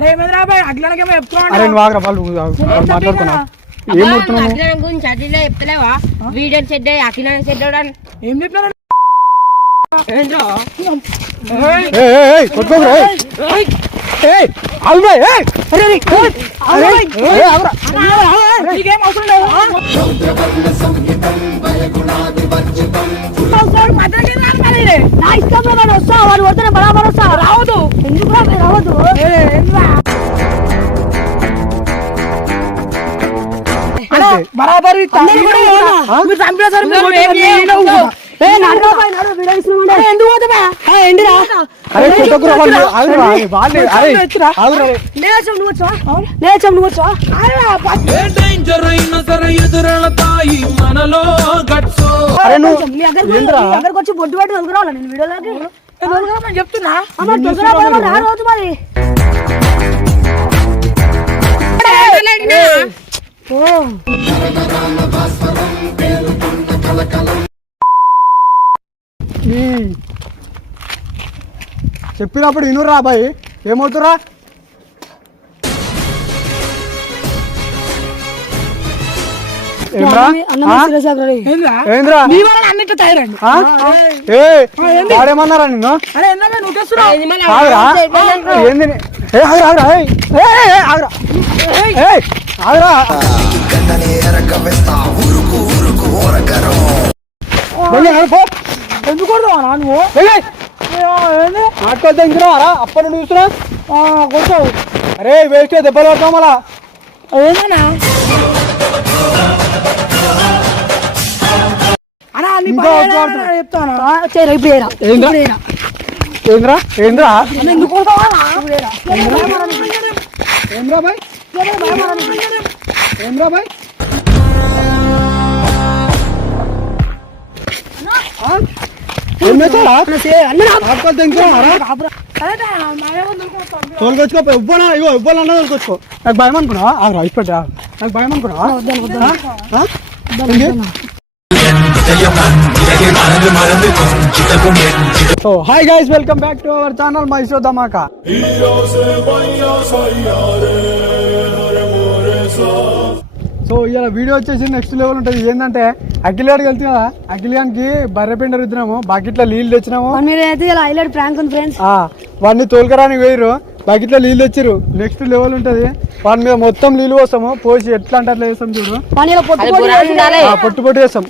అరే ఏమైందిరా బాయ్ అగ్లానకేమో చెప్తున్నావు అరే నువ్వు ఆగరా వాళ్ళు మాట్లాడుకున్నా ఏం చెప్తున్నావు అగ్లాన గురించి చదివిలో చెప్తలేవా వీడియో చెడ్డ అఖిలాన చెడ్డ ఏం చెప్పినారు ఏంట్రా కొట్టుకోరా నీకేం అవసరం లేదు నా ఇష్టంలో నేను వస్తా వాడు పోతే బరాబర్ వస్తా రావద్దు ఎందుకు రావద్దు బరాబర్ ఎందుకు పోతావా ఎండిరా నువ్వు వచ్చా దగ్గరకు వచ్చి బొడ్డు పెట్టి దొరకరావాలా నేను వీడియోలోకి చెప్తున్నా రోజు మరి చెప్పినప్పుడు ఇనురా అబ్బాయి ఏమవుతురా అన్నిట్లో తయారండి వాడేమన్నారా నిన్ను అరే ఏందా నువ్వు ఎందుకు నువ్వు ఆడుకోద్దా ఇంకున్నావారా అప్పటి నుండి చూస్తున్నా కొట్టావు అరే వేస్ట్ దెబ్బలు పడతాం మళ్ళా ఏమన్నా చెప్తాను ఏంద్రా ఏంద్రా ఎందుకు ఏంద్రా బాయ్ ఏంద్రా బాయ్ తోలుకొచ్చుకో ఇవ్వాలా ఇగో ఇవ్వాలన్నా తోలుకొచ్చుకో నాకు భయం అనుకున్నావా ఆగ్రా ఇప్పటి నాకు భయం అనుకున్నావా so hi guys welcome back to our channel Mysore Dhamaka. So ఇలా వీడియో వచ్చేసి నెక్స్ట్ లెవెల్ ఉంటుంది. ఏంటంటే అఖిలాడికి వెళ్తే కదా అఖిలానికి బర్రెపిండ రుద్దినాము బకెట్లో నీళ్ళు తెచ్చినాము వాడిని తోలుకరానికి వేయరు బకెట్లో నీళ్ళు తెచ్చిరు. నెక్స్ట్ లెవెల్ ఉంటుంది. వాడి మీద మొత్తం నీళ్ళు పోస్తాము పోసి ఎట్లా అంటే అట్లా వేస్తాం చూడు పొట్టు పొట్టు వేస్తాం.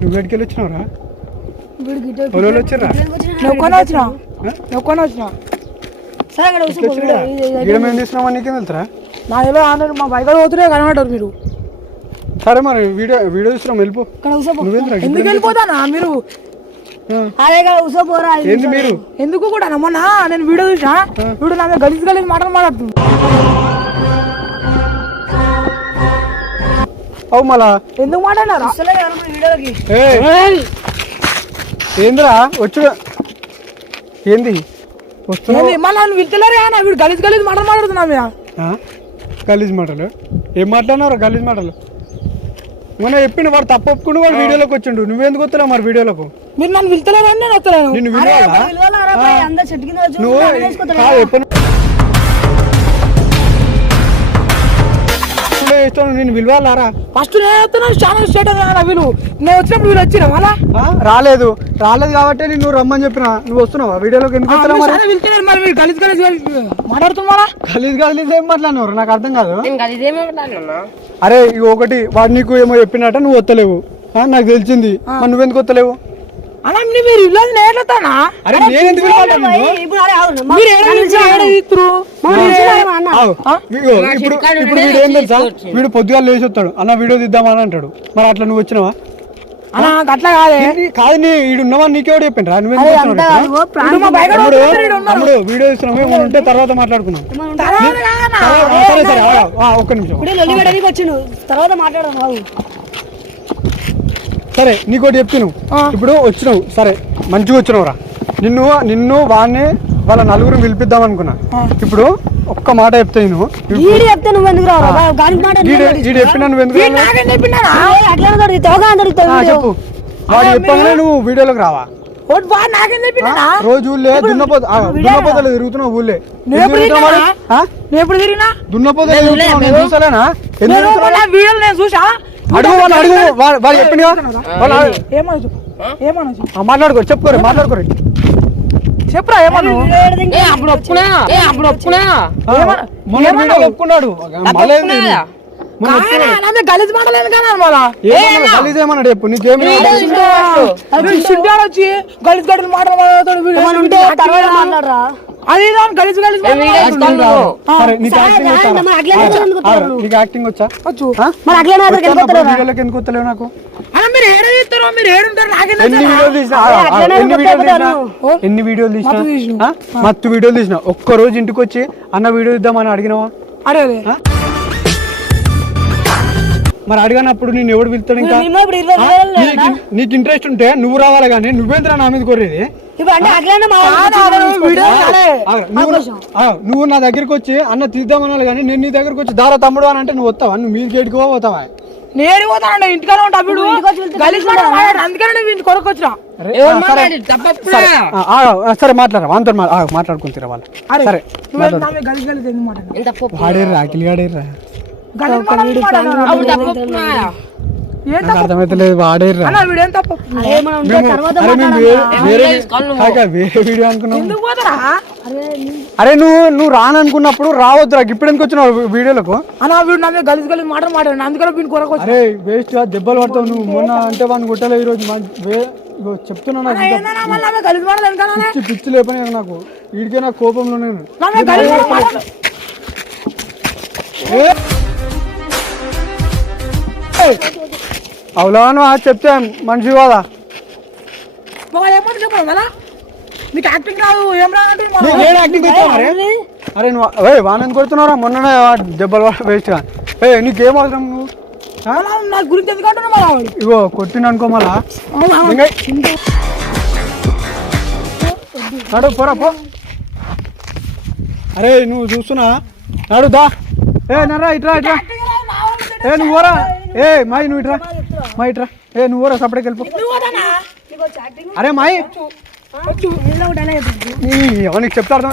నువ్వు వేడికెళ్ళి వచ్చినావురా వచ్చారా తీసుకున్నావా నీకేం వెళ్తారా నా మా బైక్ పోతున్నా కనబడ్డారు మీరు. సరే మరి వీడియో చూస్తున్నాం వెళ్ళిపో. ఎందుకు వెళ్ళిపోతానా మీరు ఏంది మీరు ఎందుకు కూడా మొన్న నేను వీడియో చూసా వీడు నా గలీజ్ గలీజ్ మాటలు మాట్లాడుతుంది. అవు మళ్ళా ఎందుకు మాట్లాడారు ఏందిరా వచ్చు ఏంది మళ్ళీ వింటలేరు వీడు గలీజ్ గలీజ్ మాటలు మాట్లాడుతున్నా మీద గలీజ్ మాటలు ఏం మాట్లాడినారు గలీజ్ మాటలు మొన్న చెప్పిండు వాడు తప్పు ఒప్పుకుని వాడు వీడియోలోకి వచ్చిండు నువ్వెందుకు వస్తున్నావు మరి వీడియోలోకి మీరు నన్ను వెళ్తలేరని నేను వస్తున్నాను నిన్ను నువ్వు నేను విలువాలారా ఫస్ట్ నేను వస్తున్నాను ఛానల్ స్టార్ట్ అయ్యా వీళ్ళు నేను వచ్చినప్పుడు వీళ్ళు వచ్చినా మళ్ళా రాలేదు కాబట్టి నువ్వు రమ్మని చెప్పిన నువ్వు వస్తున్నావా వీడియోలోకి ఎందుకు వెళ్తున్నారు మరి మీరు గలీజ్ గలీజ్ మాట్లాడుతున్నారా గలీజ్ గలీజ్ ఏం మాట్లాడినారు నాకు అర్థం కాదు. అరే ఒకటి వాడు నీకు ఏమో చెప్పినట్ట నువ్వు వస్తలేవు నాకు తెలిసింది మరి నువ్వెందుకు వస్తలేవు అలా మీరు ఇల్లు నేర్తానా అరే నేను ఎందుకు ఇప్పుడు వీడు ఏం తెలుసా వీడు పొద్దుగా లేచి వస్తాడు అన్న వీడియో తీద్దామని అంటాడు మరి అట్లా నువ్వు వచ్చినావా అట్లా కాదే కాదు ఈడు ఉన్నావా నీకెవడు చెప్పిండ్రా నువ్వు వీడియో ఇస్తున్నావు ఏమైనా ఉంటే తర్వాత మాట్లాడుకున్నాం. సరే సరే ఒక్క నిమిషం సరే నీకోటి చెప్తాను ఇప్పుడు వచ్చినావు సరే మంచిగా వచ్చినావురా నిన్ను వాడిని వాళ్ళ నలుగురు పిలిపిద్దాం అనుకున్నా. ఇప్పుడు ఒక్క మాట చెప్తా నువ్వు చెప్పు వాడు చెప్పగానే నువ్వు వీడియోలోకి రావా? ఒకటి వాడు నాకేం చెప్పినా రోజు ఊళ్ళే దున్నపోతలు తిరుగుతున్నావు ఊళ్ళే. నేను ఎప్పుడు తిరిగినా దున్నపోతలు నేను చూసలేనా? వీడియోలు నేను చూసా. అడుగు వాడు చెప్పింది ఏమనొచ్చు మాట్లాడుకో, చెప్పుకోరు మాట్లాడుకోరు, చెప్పురా ఏమను. అప్పుడు ఒప్పుకున్నా మొన్న వీడియోలో ఒప్పుకున్నాడు. గలీజ్ మాటలేదు కానీ గలీజ్ ఏమన్నాడు చెప్పు, నీకేమి వచ్చి గలీజ్ గడ్డలు మాట్లాడరా అది గలీజ్ గలీజ్ నీకు యాక్టింగ్ వచ్చా? వచ్చు. వీడియోలోకి ఎందుకు వస్తలేవు నాకు? మీరు ఏడు తీస్తారు, మీరు ఏడుంటారు. ఎన్ని వీడియోలు తీసినా మత్తు వీడియోలు తీసినా ఒక్క రోజు ఇంటికి వచ్చి అన్న వీడియో ఇద్దామని అడిగినావా? అడగలే. మరి అడిగినప్పుడు నేను ఎవడు పిలుస్తాడు? ఇంకా నీకు ఇంట్రెస్ట్ ఉంటే నువ్వు రావాలి కానీ నువ్వేంద్రా నా మీద కొర్రేది? నువ్వు నా దగ్గరికి వచ్చి అన్న తీద్దామనాలి కానీ నేను నీ దగ్గరికి వచ్చి దారా తమ్ముడు అని అంటే నువ్వు వస్తావా? నువ్వు మీరు గేటుకో పోతావా? నేను పోతానండి ఇంటికానే ఉంటా. అందుకని నువ్వు ఇంటి కొరకు వచ్చినా. సరే మాట్లాడరా వాళ్ళతో మాట్లాడుకుంటారా వాళ్ళు. సరే గలీజ్ గలీజ్ ఎందుకు మాట వాడేర్రా అఖిల్ గాడేర్రా అర్థమైతలేదు వాడేర్రా. వేరే వీడియో అనుకున్నావు. అరే నువ్వు రాననుకున్నప్పుడు రావద్దురా. ఇప్పుడు ఎందుకు వచ్చినావు వీడియోలకు? అన్నా వీడు నా మీద గలీజ్ గలీజ్ మాట మాట్లాడు. అందుకని వీడి కొరకు. అరే వేస్ట్ గా దెబ్బలు పడతావు నువ్వు. మొన్న అంటే వాడిని కొట్టలే ఈ రోజు చెప్తున్నా. పిచ్చి లేపని నాకు వీడికే నా కోపంలో నేను అవును చెప్తే మనిషి కదా. అరే నువ్వు వానని కొడుతున్నారా? మొన్ననే దెబ్బలు వేస్ట్ గా. నీకేం అవసరం? నువ్వు నా గురించి ఎందుకంటున్నావు? ఇగో కొట్టిన అనుకో మళ్ళా నడు పోరా పో. అరే నువ్వు చూస్తున్నా నడు దా. నర్రా ఇట్రా ఇట్రా. నువ్వు ఓరా. మాయి నువ్వు ఇట్రా. మా ఇట్రా. నువ్వు ఓరా సపరేట్కి వెళ్ళిపో. అరే మాయి నీకు చెప్తా అర్థం.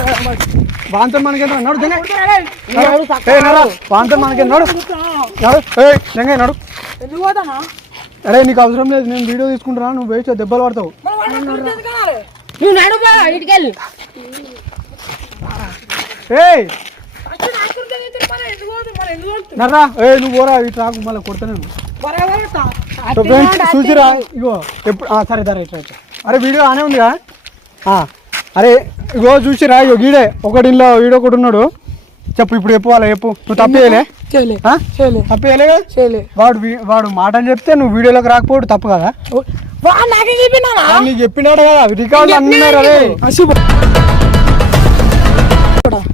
వాంతో మనకి నడు వాంతో మనకి నడు నడు. అరే నీకు అవసరం లేదు. నేను వీడియో తీసుకుంటున్నా. నువ్వు వేస్ట్ దెబ్బలు పడతావు. నర్రా నువ్వు ఓరా ఇట్రా మళ్ళీ కొడతాను. చూసిరా ఇగో ఎప్పుడు సరే ధర ఇట్లా ఇట్లా. అరే వీడియో ఆనే ఉందిగా. అరే ఇగో చూసిరా ఇగో గీడే ఒకటి ఇంట్లో వీడియో ఒకటి ఉన్నాడు. చెప్పు ఇప్పుడు చెప్పు వాళ్ళ చెప్పు. నువ్వు తప్పేయలే తప్పేయలే. వాడు మాటలు చెప్తే నువ్వు వీడియోలోకి రాకపోవడం తప్పు కదా? నీకు చెప్పినాడు కదా రికార్డులు అన్నారు. అదే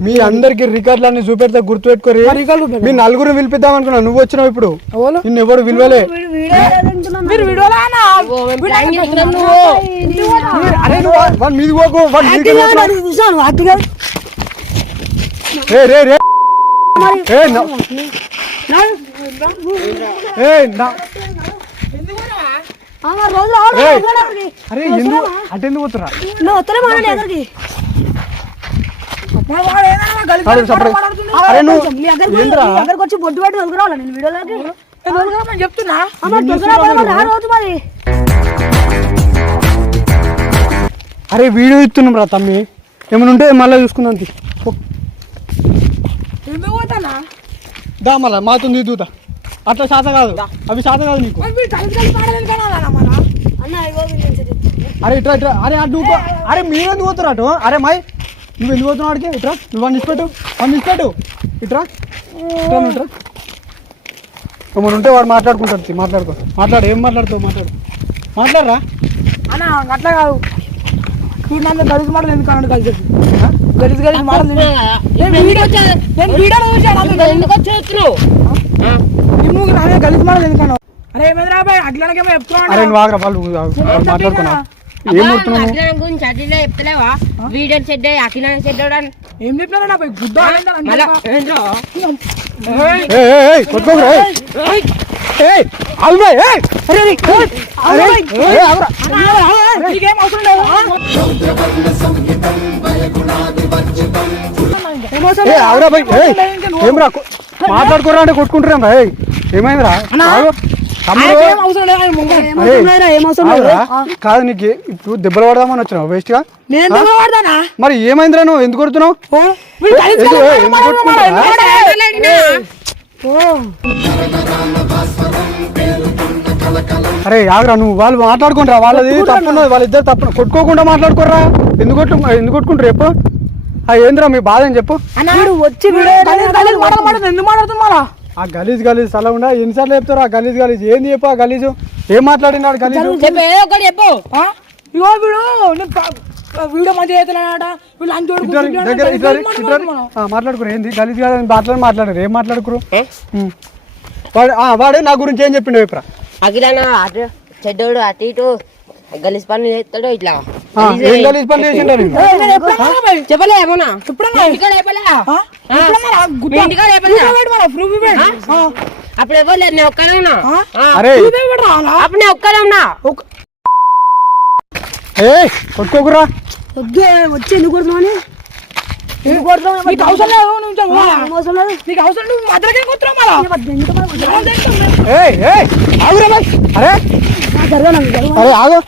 మీ అందరికి రికార్డులు అన్ని చూపెడతా గుర్తుపెట్టుకోరు. మీ నలుగురు పిలిపిద్దాం అనుకున్నా. నువ్వు వచ్చినావు ఇప్పుడు. నిన్ను ఎవడు విలువలే. మీది పోకు. అరే ఎందుకు అటెందుకు పోతురా? బొట్టు పెట్టి వెళ్తున్నా నేను వీడియోలోకి చెప్తున్నా. అరే వీడియో ఇస్తున్నాం రా తమ్మి. ఏమైనా ఉంటే మళ్ళీ చూసుకుందాం. దా మళ్ళా మాతో దూతా. అట్లా శాత కాదు, అవి శాత కాదు నీకు. అరే ఇట్రా ఇట్రా. అరే అటు అరే మీరు ఎందుకు పోతారు అటు? అరే మాయ్ నువ్వు ఎందుకు పోతున్నావు అడిగి? ఇట్రా నువ్వు వాడిని ఇచ్చిపెట్టు. ఇట్రా ఇట్రా నువ్వు ఇట్రా. ఏమైనా ఉంటే వాడు మాట్లాడుకుంటాడు. మాట్లాడు. ఏం మాట్లాడుతావు? మాట్లాడరా అన్న. అట్లా కాదు. చూడు నా గలీజ్ మాటలు ఎందుకు అన్నాడు? కలిసి గలీజ్ మాటలు గలీజ్ మాటలు ఎందుకన్నావు? అరే ఏమైంది రాబాయ్? అట్లకేమో చెప్తున్నావు. అరే నువ్వు ఆగరా. వాళ్ళు మాట్లాడుకున్నా. ఏం చెప్తున్నావు? వీడియో చెడ్డ అఖిలాన్ని చెడ్డ ఏం చెప్పినా నా గుడ్డ నీకేం అవసరం లేదు ఏమరా మాట్లాడుకోరా అంటే కొట్టుకుంటారేం రా ఏమైందిరా ఏం అవసరం లేదు కాదు నీకు ఇప్పుడు దెబ్బలు పడదామని వచ్చినావు వేస్ట్ గా నేను దెబ్బ పడతానా మరి ఏమైందిరా నువ్వు ఎందుకు కొడుతున్నావు అరే ఆగరా నువ్వు వాళ్ళు మాట్లాడుకుంటారా వాళ్ళది తప్పున్నది వాళ్ళిద్దరు తప్పు కొట్టుకోకుండా మాట్లాడుకోరా ఎందుకు కొట్టుకుంటారు చెప్పు ఏందిరా మీ బాధ అని చెప్పు వచ్చి ఎందుకు మాట్లాడుతున్నా ఆ గలీజ్ అలా ఉండా ఎన్నిసార్లు చెప్తారు ఆ గలీజ్ ఏంది చెప్పు ఆ గలీజు ఏం మాట్లాడినాడు గలీజు ఇగో వీడియో మంచిగా అవుతున్నాడట వీళ్ళు మాట్లాడుకురు ఏంది గలీజ్ కాదని మాట్లాడారు ఏం మాట్లాడుకురు వాడు నా గురించి ఏం చెప్పిండు చెప్పరా అఖిలాన అటు చెడ్డోడు అటు ఇటు గలీజ్ పనులు చేస్తాడు ఇట్లా ఏం గలీజ్ పనులు చేసిండు చెప్పలే ఏమన్నా అప్పుడు ఎవరు లేదు నేను ఒక్కనే ఉన్నా అప్పుడు నేను ఒక్కనే ఉన్నా కొట్టుకోకురా వద్దు వచ్చి ఎందుకు కొడుతున్నావు నీకు అవసరం లేదు నీకు అవసరం నువ్వు మధ్యలోకి అరే ఆగు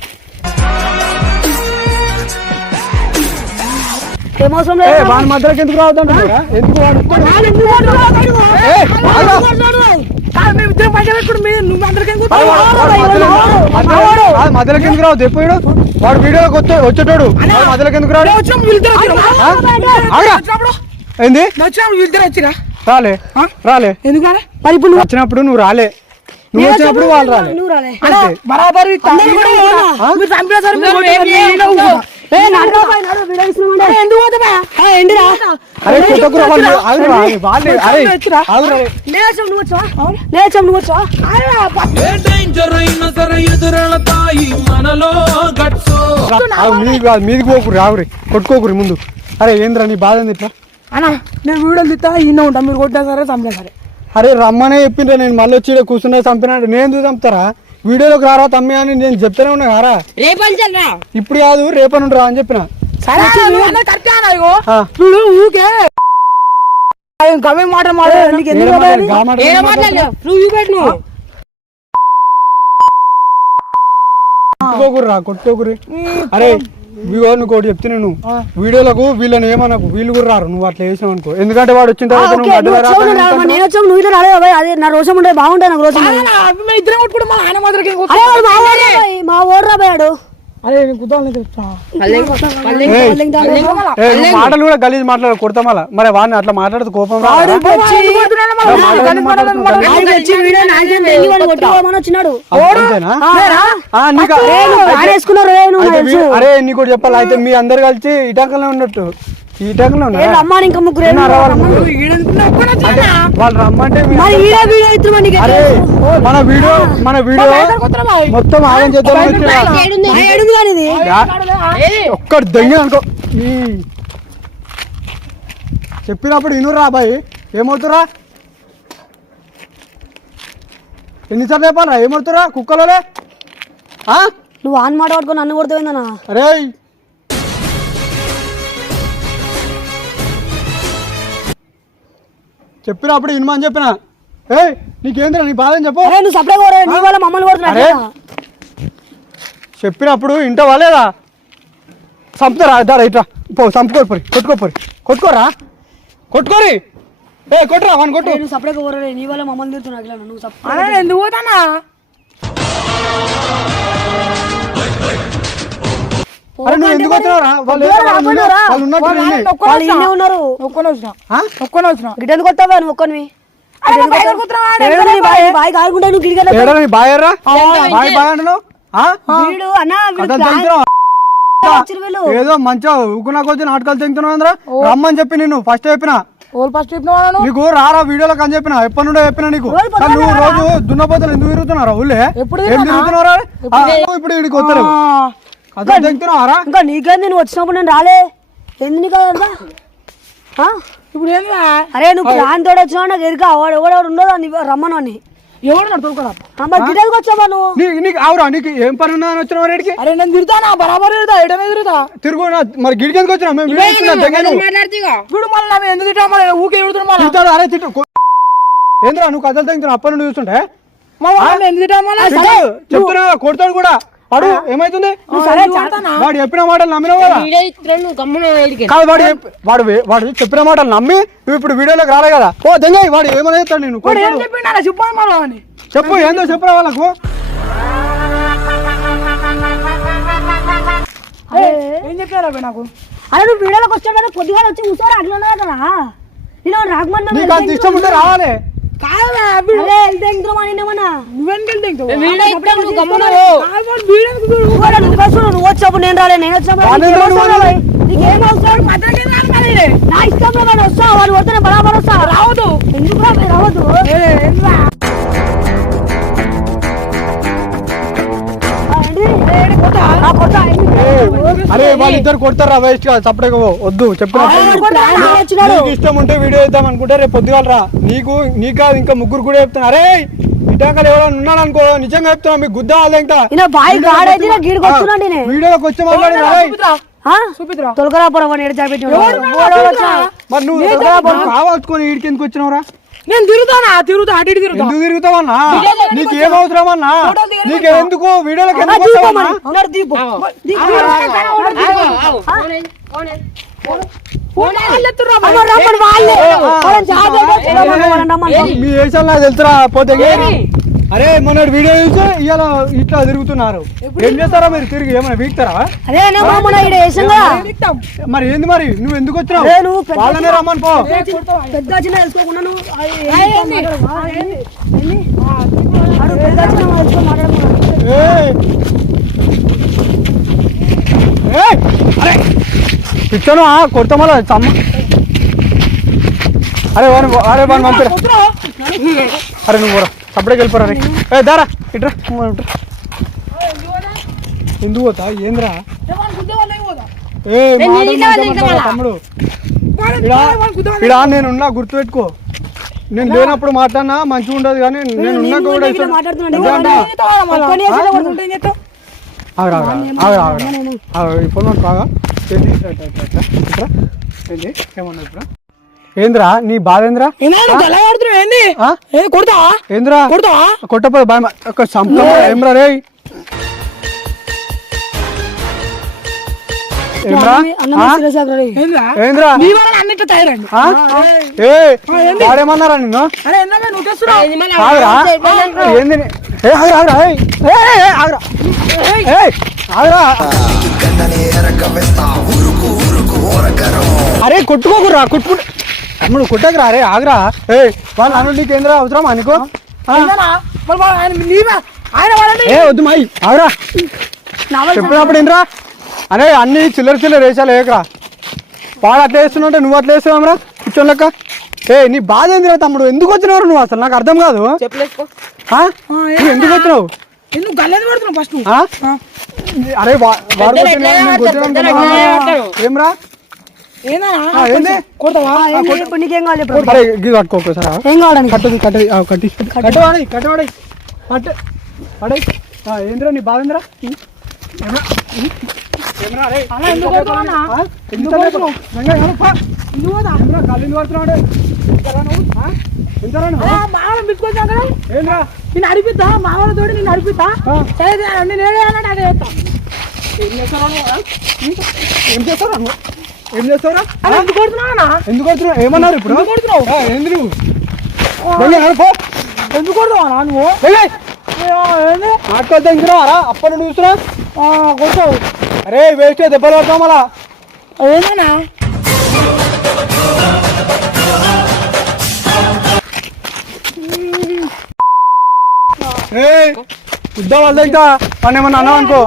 ఏమవసరం వాడి మధ్యలోకి ఎందుకు రావద్దంటున్నారా ఎందుకు మధ్యలోకి ఎందుకు రావద్దు ఎప్పుడు వాడు వీడియోలోకి వచ్చేటోడు మధ్యలోకి ఎందుకు రాడు ఏంది రాలే ఎందుకని మరి ఇప్పుడు నువ్వు వచ్చినప్పుడు నువ్వు రాలే నువ్వు వచ్చినప్పుడు వాళ్ళు రాలే బరాబర్ మీదికి పోకురు రావురి కొట్టుకోకురి ముందు అరే ఏంద్రా నీ బాధ ఏంది ఇట్లా అన్నా నేను వీడియోలు తిత్తా ఈయన ఉంటా మీరు కొట్టినా సరే చంపినా సరే అరే రమ్మనే చెప్పిండ్రా నేను మళ్ళీ వచ్చి కూర్చున్నా చంపినా నేను చంపుతారా వీడియోలోకి రారా తమ్మి అని నేను చెప్తానే ఉన్నా రారా ఇప్పుడు కాదు రేపని రా అని చెప్పిన చూడు ఊకే గమే మాట కొట్టుకోకుర్రా కొట్టుకోకురి అరే నువ్వు ఒకటి చెప్తే నేను వీడియోలకు వీళ్ళని ఏమనకు వీళ్ళు కూడా రారు నువ్వు అట్లా వేసినావు అనుకో ఎందుకంటే వాడు వచ్చిన తర్వాత నా రోషం ఉంటే బాగుంటాయి నాకు రోషం ఇద్దరం కొట్టుకుంటే మా ఆయన మాత్రం మా ఓడరా పోయాడు అరే కుదాలని మాటలు కూడా గలీజ్ మాట్లాడు కొడతా మళ్ళా మరి వాడిని అట్లా మాట్లాడుతూ కోపం అరే నీకు కూడా చెప్పాలి అయితే మీ అందరు కలిసి ఇటాకలో ఉన్నట్టు ఈ టైంలో రమ్మని ఇంకా ముగ్గురు వాళ్ళు రమ్మంటే మన వీడియో మొత్తం ఆగం చేద్దాం ఒక్కటి దెంగి అనుకో చెప్పినప్పుడు ఇనురా అబ్బాయి ఏమవుతురా ఎన్నిసార్లు చెప్పాలరా ఏమవుతురా కుక్కలోనే నువ్వు ఆన్ మాట పట్టుకొని నన్ను కొడుతుందన్నా అరే చెప్పినప్పుడు ఇనుమని చెప్పిన నీకేంద్రా నీ బాధ చెప్పు నువ్వు సపరేట్ నీ వల్ల మమ్మల్ని కొడుతున్నా చెప్పినప్పుడు ఇంట వాళ్ళేదా చంపుతారా దారా ఇట్లా పో చంపుకోరి కొట్టుకోరా కొట్టుకోరి కొట్టురా వాడిని కొట్టు నువ్వు సపరేట్ కోరే నీ వల్ల మమ్మల్ని తిడుతున్నా నువ్వు సపరేట్ ఎందుకు పోతానా అరే నువ్వు ఎందుకు వచ్చినావురా వాళ్ళు ఉన్నారు గిటెందుకు వస్తావా నువ్వు ఒక్కనివి ఏదో మంచిగా ఊకునాకు వచ్చి నాటకాలు తెంగుతున్నావు అందరూ రమ్మని చెప్పి నేను ఫస్ట్ చెప్పిన నీకు రారా వీడియోలోకి అని చెప్పిన ఎప్పటి నుండో చెప్పినా నీకు నువ్వు రోజు దున్నపోతలు ఎందుకు తిరుగుతున్నారా ఊళ్ళే ఏం తిరుగుతున్నారా ఇప్పుడు వీడికి వస్తారు అదే తెంగుతున్నావారా ఇంకా నీకేంది నువ్వు వచ్చినప్పుడు నేను రాలే ఎందుకు నీకు ఇప్పుడు ఏంది అరే నువ్వు ప్లాన్ తోడు వచ్చినావు నాకు ఎదుగా వాడు ఎవడెవడు ఉండదు రమ్మను అని ఎవడు తోలుకోరా గిడెలకు వచ్చావా నువ్వు? నీకు ఆవురా నీకు ఏం పని ఉన్నా అని వచ్చినావు రేడికి అరే నేను తిరుగుతానా బరాబర్ తిరుగుతా ఎడమే తిరుగుతా తిరుగు మరి గిడికి ఎందుకు వచ్చినా మేము వీడియో తీస్తున్నాం, దెంగ నువ్వు. మాట్లాడుతీగా వీడు మళ్ళీ మేము ఎందుకు తిట్టా మళ్ళీ ఊకే ఎడుతున్నా మళ్ళీ తిడతాడు, అరే తిట్టు ఏంద్రా నువ్వు కథలు తెగుతున్నావు అప్పటి నుండి చూస్తుంటే మా వాళ్ళు ఎందుకు తిట్టా మళ్ళీ చెప్తున్నా కొడతాడు కూడా వాడు ఏమైతుంది వాడు చెప్పిన మాటలు నమ్మినావు కదా వీడియో ఇస్తున్నాను నువ్వు గమ్మున వేడికి కాదు వాడు చెప్పిన మాటలు నమ్మి నువ్వు ఇప్పుడు వీడియోలోకి రాలే కదా ఓ దెంగ వాడు ఏమైనా చెప్తాడు నేను వాడు ఏం చెప్పిండా చెప్పాను మళ్ళీ అని చెప్పు ఏందో చెప్పురా వాళ్ళకు ఏం చెప్పారా నాకు అరే నువ్వు వీడియోలోకి వచ్చాడు కొద్దిగా వచ్చి కూర్చోరా అట్లా ఉన్నా కదా నేను రాగమన్నా నీకు అంత ఇష్టం ఉంటే రావాలి కాదా అరే వెళ్తే ఇంట్లో మానేమన్నా నువ్వెందుకు తింటావు వీడియో ఇస్తాను నువ్వు గమ్మున నువ్వు వచ్చావు నేను రాలే నేను నీకేం అవసరం నా ఇష్టం వాడు వస్తా వాడు పోతే బరాబర్ వస్తా రావద్దు ఎందుకు రావద్దు అరే వాళ్ళిద్దరు కొడతారా వేస్ట్ గా సపరేట్ వద్దు చెప్పిన ఇష్టం ఉంటే వీడియో ఇద్దాం అనుకుంటే రేపు పొద్దుగాలరా నీకు కాదు ఇంకా ముగ్గురు కూడా చెప్తున్నా అరే ఇటాకలు ఎవరైనా ఉన్నాడు అనుకో నిజంగా చెప్తున్నా మీకు గుద్దా అదేంటా వీడియోలోకి వచ్చి మాట్లాడి తొలకరాపురం అని మరి నువ్వు కావాల్సుకొని వీడికి ఎందుకు వచ్చినావురా నేను తిరుగుతా అటు ఇటు తిరుగుతా ఎందుకు తిరుగుతావన్నా నీకు ఏం అవసరం అన్నా నీకు ఎందుకు వీడియోలోకి ఎందుకు వస్తావన్నా మీ వేషాలు నాకు తెలుసురా పోతే అరే మొన్నటి వీడియో చూసి ఇవాళ ఇట్లా తిరుగుతున్నారు ఏం చేస్తారా మీరు తిరిగి ఏమైనా వీక్తారా మరి ఏంది మరి నువ్వు ఎందుకు వచ్చినావు వాళ్ళనే రమ్మని పో ఇచ్చాను కొడతా మళ్ళా చమ్మ అరే అరే వాడిని పంపిరా అరే నువ్వు సపరేట్కి వెళ్ళిపోరా రే దారా ఇట్రా ఎందుకు పోతా ఏంద్రా తమ్ముడు ఇడా నేనున్నా గుర్తుపెట్టుకో నేను లేనప్పుడు మాట్లాడినా మంచిగా ఉండదు కానీ నేను ఉన్నాక కూడా ఇప్పుడు కాగా ఏంద్రా నీ బాధ ఏంద్రా ఏంద్రా కొట్టపోదు బాగా సంపద ఏమ్రా రే వాడేమన్నారా నిన్ను ఏంది అరే కొట్టుకోకురా కొట్టుకుంటు తమ్ముడు కొట్టకురా అరే ఆగరా ఏ వాళ్ళు అన్ను నీకు ఏంద్రా అవసరం అనుకో ఏ వద్దు మాయి ఆగరా చెప్పినప్పుడు ఏంట్రా అరే అన్ని చిల్లర వేసాలు ఏకరా వాడు అట్లా వేస్తున్నావు అంటే నువ్వు అట్లా వేస్తున్నావురా కూర్చోని లెక్క ఏ నీ బాధ ఏందిరా తమ్ముడు ఎందుకు వచ్చినావు నువ్వు అసలు నాకు అర్థం కాదు నువ్వు ఎందుకు వచ్చినావు అరే ఏమ్రా కట్టుకోకు సార్ కట్టవాడి ఏంద్రా నీ బాధ ఏంద్రా నేను అడిపిద్దా మామూలు నేను అడిపిద్దా ఏం చేస్తారా ఏం చేస్తారా ఎందుకు కొడుతున్నావు ఎందుకు కొడుతున్నావు ఏమన్నారు ఇప్పుడు ఏంది నువ్వు ఎందుకు కొడుతున్నావు నువ్వు మాట్లాడుతా ఇంకున్నావారా అప్పటి నుండి చూస్తున్నా కొడతావు అరే వేస్ట్ దెబ్బలు పడతాం అలా ఏమన్నా ఉద్దాం వల్ల ఇంకా మన ఏమన్నా అన్నావు అనుకో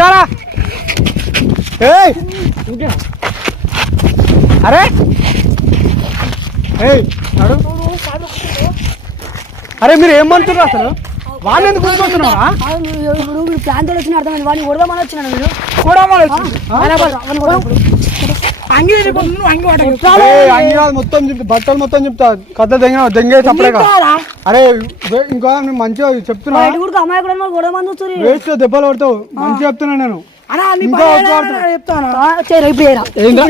రారా అరే అరే మీరు ఏమంటున్నారు అసలు వాళ్ళు ఎందుకు కూర్చుంటున్నావా ప్లాన్ తోడు వచ్చిన అర్థమైంది వాడిని కొడదామని వచ్చినాను మీరు అంగి వెళ్ళిపోతుంది నువ్వు అంగి వాట అంగి కాదు, మొత్తం చెప్తా, బట్టలు మొత్తం చెప్తా. కథ దెంగే తప్పలేక. అరే ఇంకా నేను మంచిగా చెప్తున్నా, అమ్మాయి కూడా కూడా మంది వచ్చారు వేస్ట్ దెబ్బలు పడతావు. మంచిగా చెప్తున్నా నేను. అన్నా నీ ఇంకా పని ఒకటి ఏదైనా చెప్తానా ఏంద్రా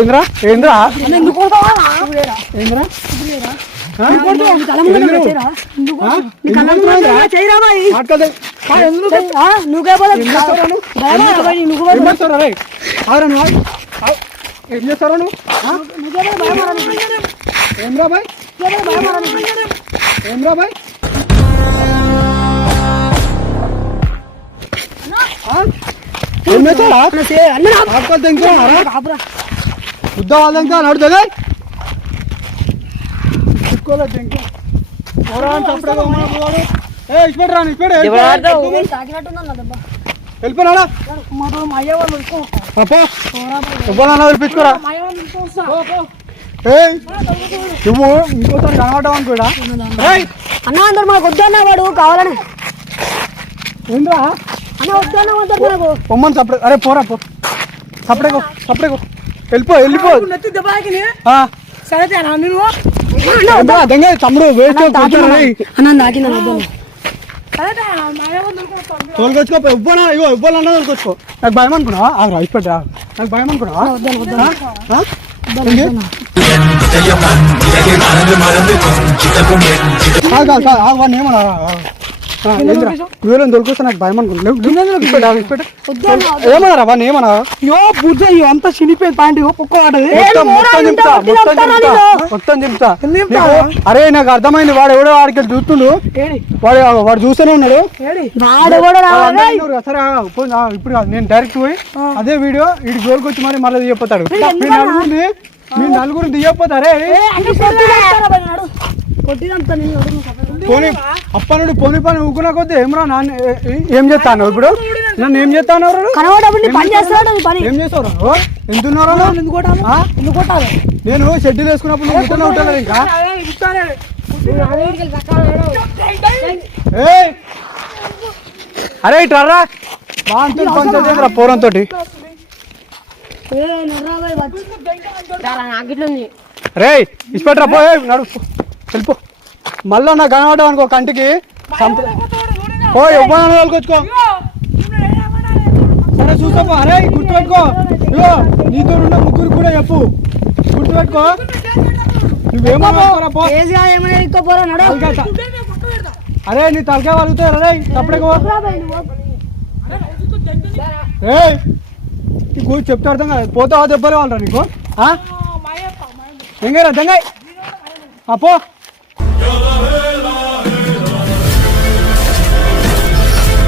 ఏంద్రా ఏంద్రా ఎందుకు కొడతావా ఏంద్రా ఏం చేస్తారా నువ్వు? ఏమ్రా బాయ్ ఏమ్రా బాయ్ ఏం చేస్తారా? ఆకులు తెంచుకున్నారా? బుద్ధ వాళ్ళు ఇంకా నడుతుంది వెళ్ళిపోయినా పిలుచుకోరా. నువ్వు ఇంకోసారి కనబడ్డావు అనుకోడా? అన్న అందరు మాకు వద్దన్న వాడు కావాలని ఏంద్రా అన్న వద్దన్న నాకు పొమ్మని సపడే. అరే పోరా పో, సపడేకో వెళ్ళిపో. నెత్తి దెబ్బకి ఆ, సరే నువ్వు దెంగ తమ్ముడు వేస్ట్ అన్న దాకిందని వద్దన్న తోలుకొచ్చుకో. ఇవ్వనా ఇగో ఇవ్వాలన్నా తోలుకొచ్చుకో. నాకు భయం అనుకున్నావా? అయిపోయా, నాకు భయం అనుకున్నావా? వాడిని ఏమన్నా నువ్వేం తోలుకొస్తా, నాకు భయం అనుకున్నా. ఏమన్నారా వాడిని ఏమన్నా? యో బుజ్జ అంతా చినిపోయింది పాయింట్ పొక్క వాడది మొత్తం చెప్తా. అరే నాకు అర్థమైంది, వాడు ఎవడో వాడికి చూస్తుండు. వాడు చూస్తూనే ఉన్నాడు. సరే ఇప్పుడు కాదు, నేను డైరెక్ట్ పోయి అదే వీడియో వీడి జోలికి వచ్చి మరి మళ్ళీ చెప్పతాడు. మీ నలుగురు దిగపోతారే పోనీ అప్పనుడు పోనీ పని ఊకున్నా కొద్ది ఏమరా నాన్న ఏం చేస్తాను ఇప్పుడు? నన్ను ఏం చేస్తాను? ఏం చేస్తావు? ఎందుకున్నారా? నేను షెడ్యూల్ వేసుకున్నప్పుడు నువ్వు ఉంటూనే ఉంటాను ఇంకా. అరే ఇట్రా బాగుంటుంది పంచాయతీ పోరంతో. రే ఇష్టపెట్టరా పోయే నడు వెళ్ళిపో. మళ్ళా నాకు కనబడ్డావు అనుకో కంటికి పో, ఇవ్వాలని వాళ్ళకొచ్చుకో. సరే చూసాపో. అరే గుర్తుపెట్టుకో, ఇగో నీతో ఉన్న ముగ్గురు కూడా చెప్పు, గుర్తుపెట్టుకో. నువ్వేమో పో. అరే నీ తలకాయ వాళ్ళుతాయి. అరే తప్పడేకో నీకు చెప్తే అర్థం కదా. పోతావా దెబ్బలే వాళ్ళరా నీకు? ఎంగరా దెంగాయ్ పో.